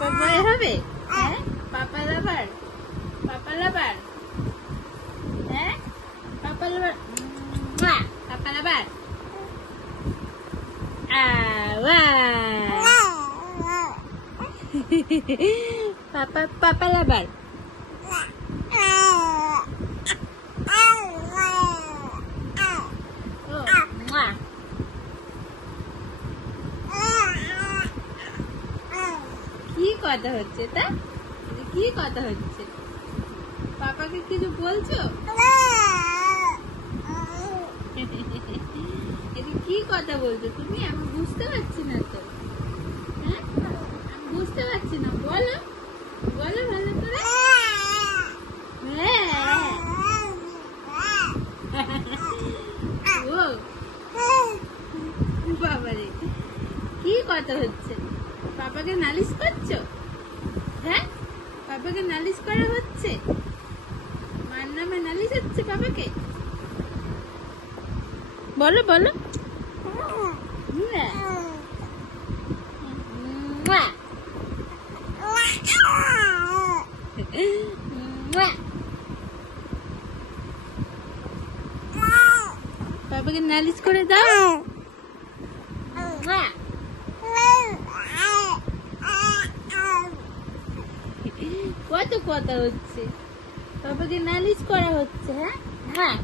পাপা বয় হবে? হ্যাঁ, পাপা লাভার, পাপা লাভার, হ্যাঁ, পাপা লাভার, পাপা লাভার। পাপা পাপা লাভার। কি কথা হচ্ছে তা? কি কথা হচ্ছে? পাপাকে কিছু বলছো? এটা কি কথা বলছো তুমি? আমি বুঝতে পারছি না তো। হ্যাঁ, আমি বুঝতে পারছি না। বলো, বলো ভালো করে। ও বাবারে, কি কথা হচ্ছে? পাপাকে নালিশ করছো? হ্যাঁ, পাপাকে নালিশ করা হচ্ছে? মার নামে নালিশ হচ্ছে পাপাকে? বলো বলো। পাপাকে নালিশ করে দাও। কত কথা হচ্ছে, পাপাকে নালিশ করা হচ্ছে। হ্যাঁ,